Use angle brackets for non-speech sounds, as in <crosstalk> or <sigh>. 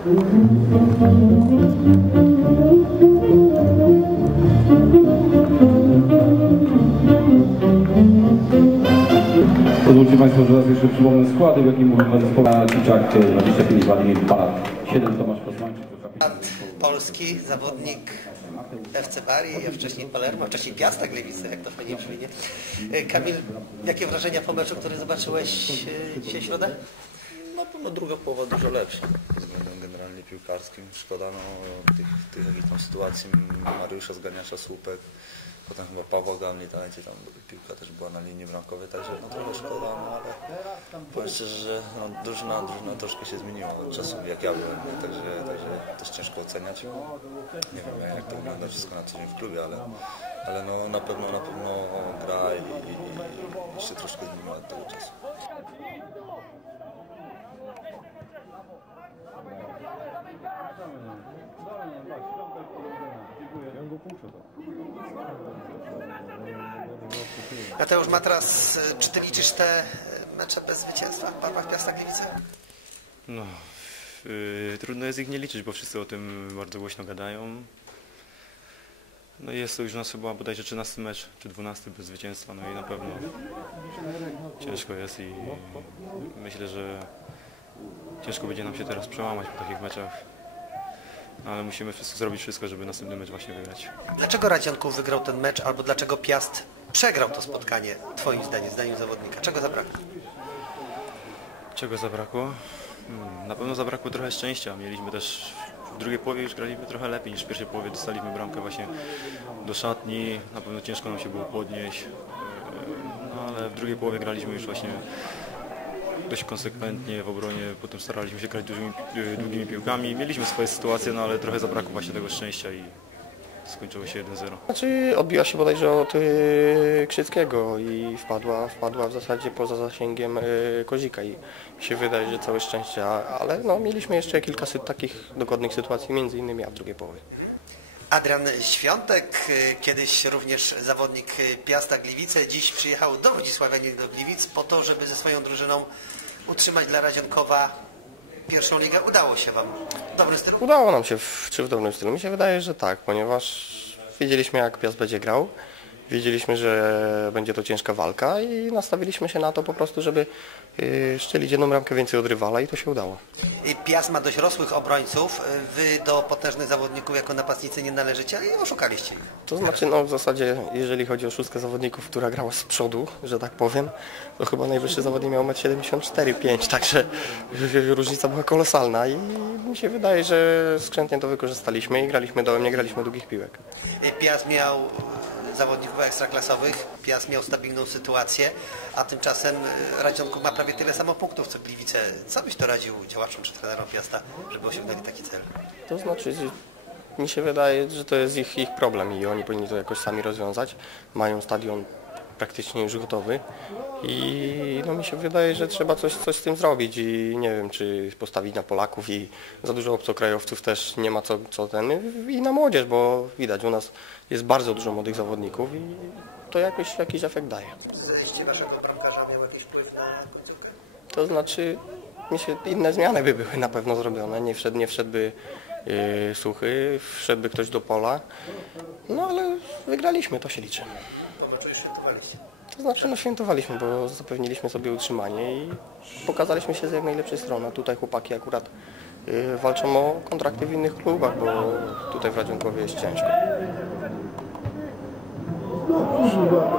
Pozwólcie Państwo, że raz jeszcze przypomnę składy, w jakim mówimy zespoła Kiczak, 25 Władimir Palat, 7 Tomasz Kosmańczyk, Polski, zawodnik FC Bari, a wcześniej Palermo, a wcześniej Piasta Gliwice, jak to fajnie brzmi? E, Kamil, jakie wrażenia po meczu, który zobaczyłeś e, dzisiaj środę? Na pewno druga połowa dużo lepsza względem generalnie piłkarskim. Szkoda no, tych, tych tam sytuacji Mariusza Zganiacza, słupek. Potem chyba Pawła Gamlita, gdzie tam piłka też była na linii bramkowej, także no trochę szkoda, no ale powiem szczerze, że no, drużyna, drużyna troszkę się zmieniła od czasów jak ja byłem, także, także też ciężko oceniać. Nie wiem jak to wygląda wszystko na co dzień w klubie, ale, ale no, na pewno na pewno gra i, i, i się troszkę zmieniła od tego czasu. Mateusz Matras, e, czy ty liczysz te e, mecze bez zwycięstwa w barwach Piasta Gliwice? No, yy, trudno jest ich nie liczyć, bo wszyscy o tym bardzo głośno gadają. No jest to już nasz chyba bodajże 13 mecz, czy 12 bez zwycięstwa, no i na pewno ciężko jest i myślę, że ciężko będzie nam się teraz przełamać po takich meczach. Ale musimy wszystko, zrobić wszystko, żeby następny mecz właśnie wygrać. Dlaczego Radzianków wygrał ten mecz, albo dlaczego Piast przegrał to spotkanie, twoim zdaniem, zdaniem zawodnika? Czego zabrakło? Czego zabrakło? Hmm, Na pewno zabrakło trochę szczęścia. Mieliśmy też w drugiej połowie już graliśmy trochę lepiej niż w pierwszej połowie. Dostaliśmy bramkę właśnie do szatni. Na pewno ciężko nam się było podnieść. Yy, No ale w drugiej połowie graliśmy już właśnie dość konsekwentnie w obronie. Potem staraliśmy się grać dużymi, yy, długimi piłkami. Mieliśmy swoje sytuacje, no ale trochę zabrakło właśnie tego szczęścia i skończyło się 1-0. Znaczy odbiła się bodajże od y, Krzyckiego i wpadła, wpadła w zasadzie poza zasięgiem y, Kozika i się wydaje, że całe szczęście, a- ale no, mieliśmy jeszcze kilka takich dogodnych sytuacji, między innymi ja w drugiej połowie. Adrian Świątek, y, kiedyś również zawodnik y, Piasta Gliwice, dziś przyjechał do Wodzisławia, nie do Gliwic, po to, żeby ze swoją drużyną utrzymać dla Radziankowa pierwszą ligę. Udało się Wam. Dobry styl? Udało nam się, w, czy w dobrym stylu? Mi się wydaje, że tak, ponieważ wiedzieliśmy jak Piast będzie grał, wiedzieliśmy, że będzie to ciężka walka i nastawiliśmy się na to po prostu, żeby y, szczelić jedną ramkę więcej od rywala i to się udało. Piast ma dość rosłych obrońców. Wy do potężnych zawodników jako napastnicy nie należycie i oszukaliście ich. To znaczy, no w zasadzie, jeżeli chodzi o szóstkę zawodników, która grała z przodu, że tak powiem, to chyba najwyższy zawodnik miał 1,74-5, także <laughs> różnica była kolosalna i mi się wydaje, że skrzętnie to wykorzystaliśmy i graliśmy dołem, nie graliśmy długich piłek. Piast miał zawodników ekstraklasowych, Piast miał stabilną sytuację, a tymczasem y, Radzianków ma prawie tyle samo punktów co Gliwice. Co byś to radził działaczom czy trenerom Piasta, żeby osiągnęli taki cel? To znaczy, mi się wydaje, że to jest ich, ich problem i oni powinni to jakoś sami rozwiązać. Mają stadion praktycznie już gotowy i no mi się wydaje, że trzeba coś, coś z tym zrobić i nie wiem, czy postawić na Polaków i za dużo obcokrajowców też nie ma co, co ten i na młodzież, bo widać u nas jest bardzo dużo młodych zawodników i to jakoś, jakiś efekt daje. Zejście waszego bramkarza miał jakiś wpływ na końcówkę? To znaczy, mi się inne zmiany by były na pewno zrobione. Nie, wszedł, nie wszedłby yy, suchy, wszedłby ktoś do pola. No ale wygraliśmy, to się liczy. Świętowaliście. To znaczy, no świętowaliśmy, bo zapewniliśmy sobie utrzymanie i pokazaliśmy się z jak najlepszej strony. A Tutaj chłopaki akurat yy, walczą o kontrakty w innych klubach, bo tutaj w Radziąkowie jest ciężko. Używa.